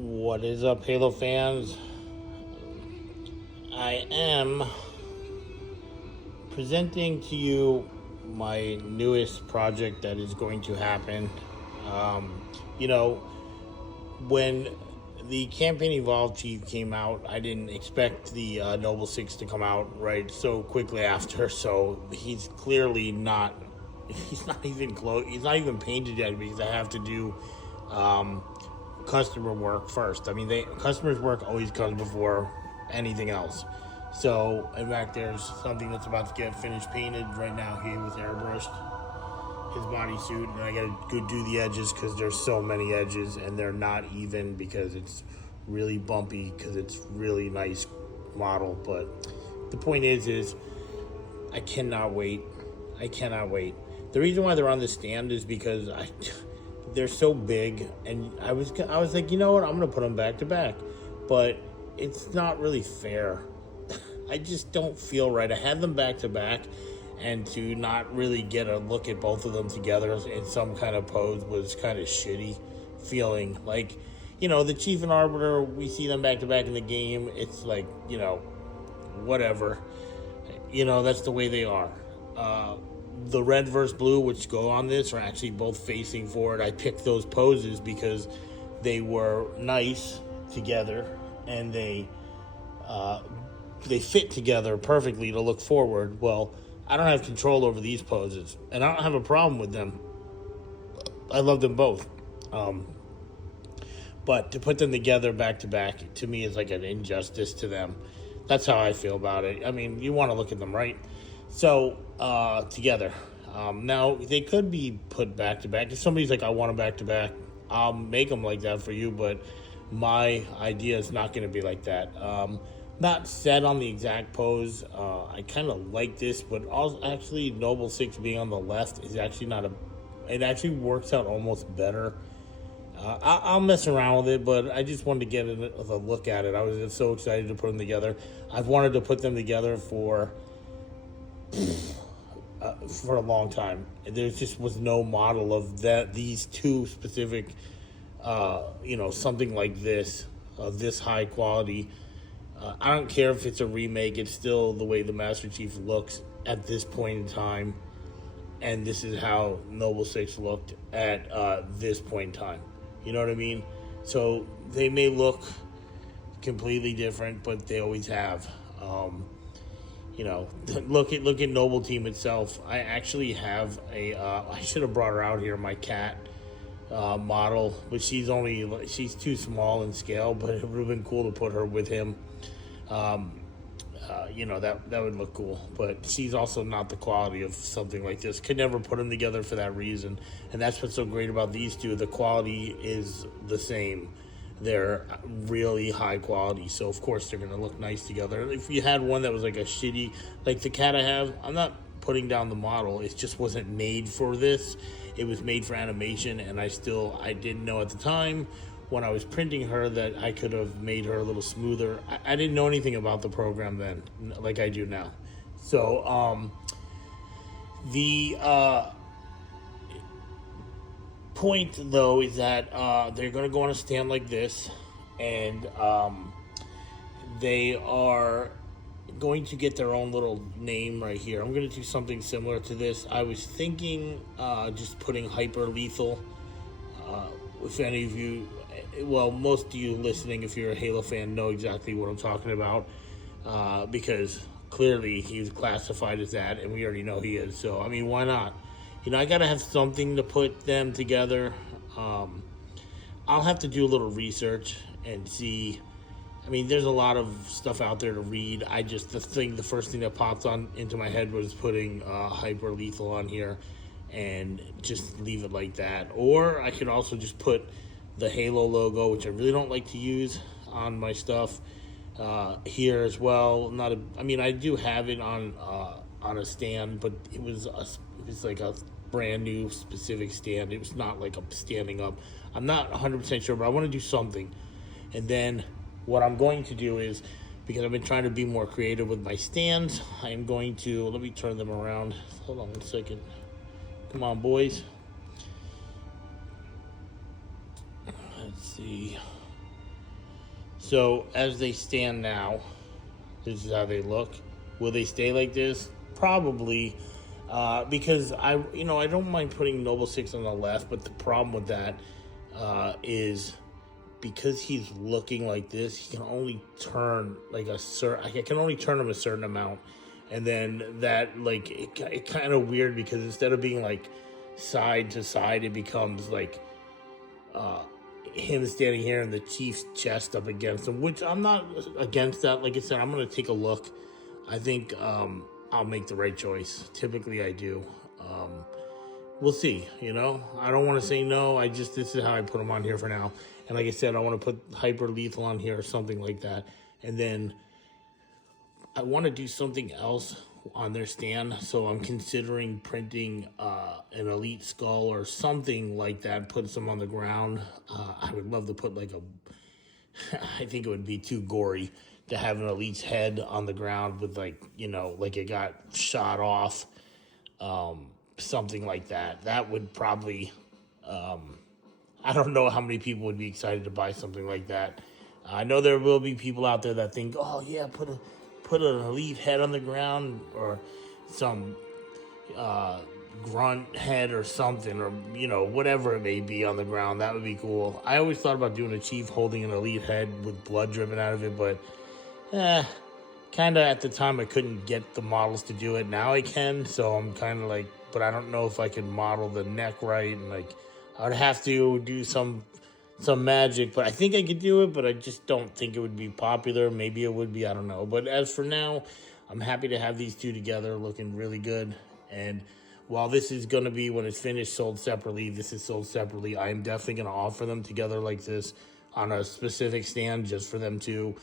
What is up, Halo fans? I am presenting to you my newest project that is going to happen. Um, you know, when the Campaign Evolved Chief came out, I didn't expect the Noble Six to come out right so quickly after. So he's clearly not. He's not even close. He's not even painted yet because I have to do customer work first. I mean, customers' work always comes before anything else. So, in fact, there's something that's about to get finished painted right now here with airbrushed, his bodysuit, and I gotta go do the edges because there's so many edges and they're not even because it's really bumpy because it's really nice model. But the point is I cannot wait. I cannot wait. The reason why they're on the stand is because they're so big, and I was like, you know what, I'm gonna put them back to back, but it's not really fair. I just don't feel right. I had them back to back, and to not really get a look at both of them together in some kind of pose was kind of shitty feeling. Like, the Chief and Arbiter, we see them back to back in the game. It's like, whatever. That's the way they are. The red versus blue, which go on this, are actually both facing forward. I picked those poses because they were nice together, and they fit together perfectly to look forward. Well, I don't have control over these poses, and I don't have a problem with them. I love them both. But to put them together back to back, to me, is like an injustice to them. That's how I feel about it. I mean, you want to look at them, right? So, together. Now, they could be put back to back. If somebody's like, I want them back to back, I'll make them like that for you, but my idea is not going to be like that. Not set on the exact pose. I kind of like this, but also actually Noble Six being on the left is actually not it actually works out almost better. I'll mess around with it, but I just wanted to get a look at it. I was so excited to put them together. I've wanted to put them together for a long time. There just was no model of these two specific, something like this, of this high quality. I don't care if it's a remake. It's still the way the Master Chief looks at this point in time, and this is how Noble Six looked at this point in time. You know what I mean? So they may look completely different, but they always have. Look at Noble Team itself. I actually have I should have brought her out here, my cat model, but she's too small in scale, but it would have been cool to put her with him. That would look cool, but she's also not the quality of something like this. Could never put them together for that reason, and that's what's so great about these two. The quality is the same. They're really high quality, so of course they're going to look nice together. If you had one that was like a shitty, like the cat I have, I'm not putting down the model. It just wasn't made for this. It was made for animation, and I didn't know at the time when I was printing her that I could have made her a little smoother. I didn't know anything about the program then, like I do now. So, the point though is that they're going to go on a stand like this, and they are going to get their own little name right here. I'm going to do something similar to this. I was thinking just putting Hyper Lethal. If any of you, well, most of you listening, if you're a Halo fan, know exactly what I'm talking about, because clearly he's classified as that, and we already know he is. So, I mean, why not? I gotta have something to put them together. I'll have to do a little research and see. I mean, there's a lot of stuff out there to read. The first thing that popped into my head was putting Hyper Lethal on here and just leave it like that. Or I could also just put the Halo logo, which I really don't like to use on my stuff, here as well. I do have it on a stand, but it was like a brand new specific stand. It was not like a standing up. I'm not 100% sure, but I want to do something. And then what I'm going to do is, because I've been trying to be more creative with my stands, I'm going to, let me turn them around. Hold on 1 second. Come on, boys. Let's see. So as they stand now, this is how they look. Will they stay like this? Probably, because I don't mind putting Noble Six on the left, but the problem with that is because he's looking like this, he can only turn like I can only turn him a certain amount, and then that like it kind of weird because instead of being like side to side, it becomes like uh, him standing here and the Chief's chest up against him, which I'm not against that. Like I said, I'm gonna take a look. I think I'll make the right choice. Typically, I do. We'll see. I don't want to say no. This is how I put him on here for now. And like I said, I want to put Hyper Lethal on here or something like that. And then I want to do something else on their stand. So I'm considering printing an Elite Skull or something like that. Put some on the ground. I would love to put like I think it would be too gory to have an Elite's head on the ground with like it got shot off. Something like that. That would probably, I don't know how many people would be excited to buy something like that. I know there will be people out there that think, oh yeah, put an Elite head on the ground or some grunt head or something, or whatever it may be on the ground. That would be cool. I always thought about doing a Chief holding an Elite head with blood dripping out of it, but kind of at the time I couldn't get the models to do it. Now I can, so I'm kind of like, but I don't know if I can model the neck right, and like I would have to do some magic, but I think I could do it, but I just don't think it would be popular. Maybe it would be, I don't know. But as for now, I'm happy to have these two together looking really good. And while this is going to be, when it's finished, sold separately, this is sold separately, I am definitely going to offer them together like this on a specific stand just for them to.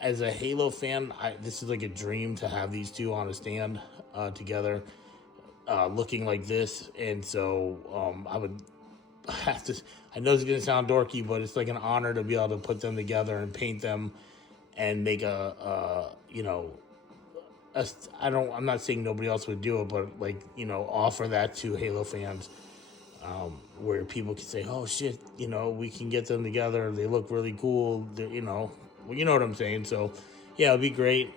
As a Halo fan, this is like a dream to have these two on a stand together, looking like this. And so I would have to. I know it's gonna sound dorky, but it's like an honor to be able to put them together and paint them and make I'm not saying nobody else would do it, but offer that to Halo fans, where people can say, "Oh shit, we can get them together. They look really cool." Well, you know what I'm saying. So, yeah, it'll be great.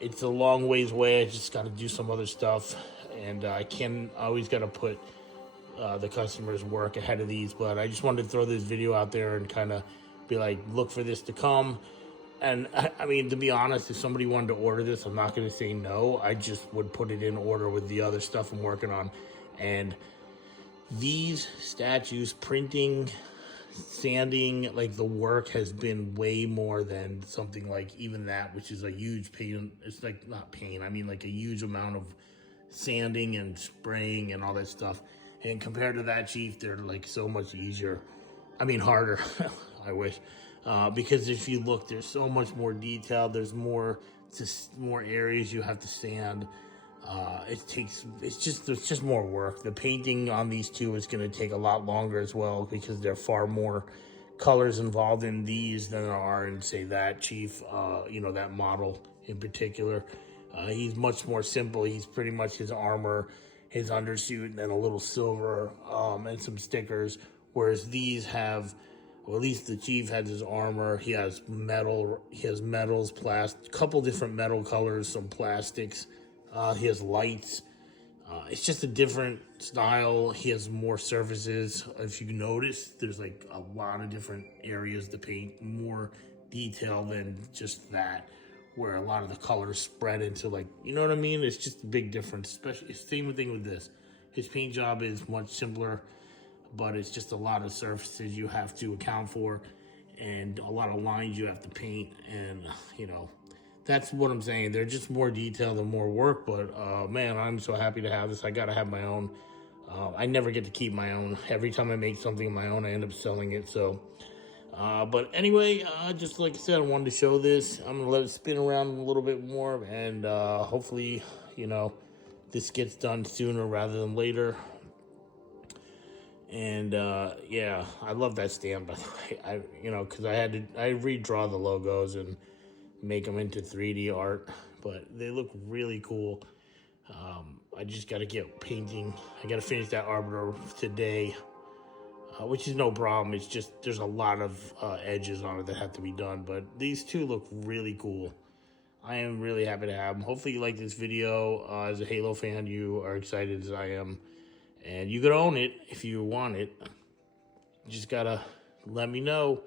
It's a long ways away. I just got to do some other stuff, and I always got to put the customer's work ahead of these. But I just wanted to throw this video out there and kind of be like, look for this to come. And I mean, to be honest, if somebody wanted to order this, I'm not going to say no. I just would put it in order with the other stuff I'm working on. And these statues, printing, sanding, like the work has been way more than something like even that, which is a huge pain. It's like not pain, I mean like a huge amount of sanding and spraying and all that stuff. And compared to that, Chief, they're like so much easier. I mean harder. I wish, because if you look, there's so much more detail. There's more areas you have to sand. It's just more work. The painting on these two is going to take a lot longer as well, because there are far more colors involved in these than there are in, say, that Chief, that model in particular. He's much more simple. He's pretty much his armor, his undersuit, and then a little silver, and some stickers, whereas these have, or at least the Chief has his armor. He has metal, he has metals, couple different metal colors, some plastics. He has lights. It's just a different style. He has more surfaces. If you notice, there's like a lot of different areas to paint, more detail than just that, where a lot of the colors spread into, like, you know what I mean? It's just a big difference. Especially, same thing with this. His paint job is much simpler, but it's just a lot of surfaces you have to account for and a lot of lines you have to paint, and that's what I'm saying. They're just more detailed and more work, but man, I'm so happy to have this. I gotta have my own. I never get to keep my own. Every time I make something of my own, I end up selling it. So, but anyway, just like I said, I wanted to show this. I'm gonna let it spin around a little bit more, and hopefully, this gets done sooner rather than later. And yeah, I love that stand, by the way. Because I redraw the logos and make them into 3D art, but they look really cool. I just got to get painting. I got to finish that Arbiter today. which is no problem. It's just there's a lot of edges on it that have to be done. But these two look really cool. I am really happy to have them. Hopefully you like this video. As a Halo fan, you are excited as I am. And you could own it if you want it. You just gotta let me know.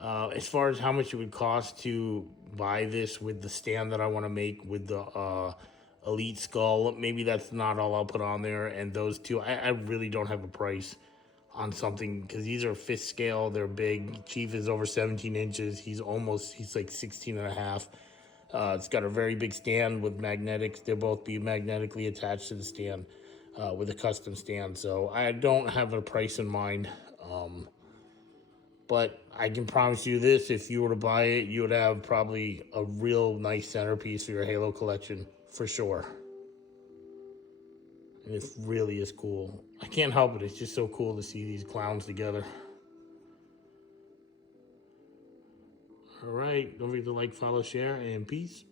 As far as how much it would cost to buy this with the stand that I want to make with the Elite Skull, maybe that's not all I'll put on there. And those two, I really don't have a price on something because these are fifth scale. They're big. Chief is over 17 inches. He's like 16 and a half. It's got a very big stand with magnetics. They'll both be magnetically attached to the stand with a custom stand. So I don't have a price in mind. But I can promise you this, if you were to buy it, you would have probably a real nice centerpiece for your Halo collection, for sure. And it really is cool. I can't help it. It's just so cool to see these clowns together. All right. Don't forget to like, follow, share, and peace.